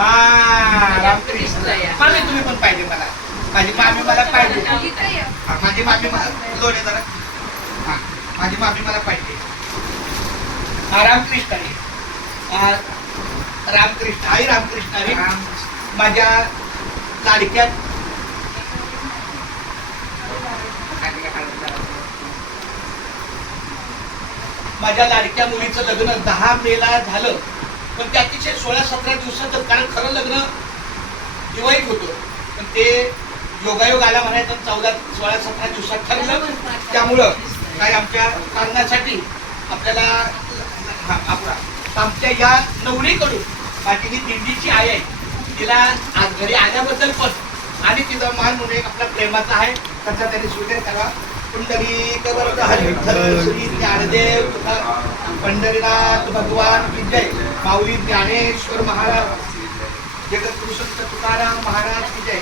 हा रामकृष्ण मामी तुम्ही पण पाहिजे मला. माझी मामी मला पाहिजे. माझी मामी मला जोडे जरा. हा माझी मामी मला पाहिजे. रामकृष्ण रामकृष्ण आई रामकृष्ण माझ्या लाडक्यात माझ्या लाडक्या मुलीचं लग्न 10 मेला झालं. पण ते अतिशय 16-17 दिवसाचं, कारण खरं लग्न दिवाळीत होतं, पण ते योगायोग आला म्हणायचं 16-17 दिवसात ठरलं. त्यामुळं काय आमच्या कारणासाठी आपल्याला आमच्या या नवरीकडून माझी ही दिंडीची आई आहे, तिला आज घरी आल्याबद्दल पण आणि तिचा मान म्हणून एक आपला प्रेमाचा आहे, त्याचा त्यांनी स्वीकार करा. पुंडलिक वरद हरी विठ्ठल श्री ज्ञानदेव पंढरीनाथ भगवान की जय. माऊली ज्ञानेश्वर महाराज, जगद्गुरु संत तुकाराम महाराज की जय.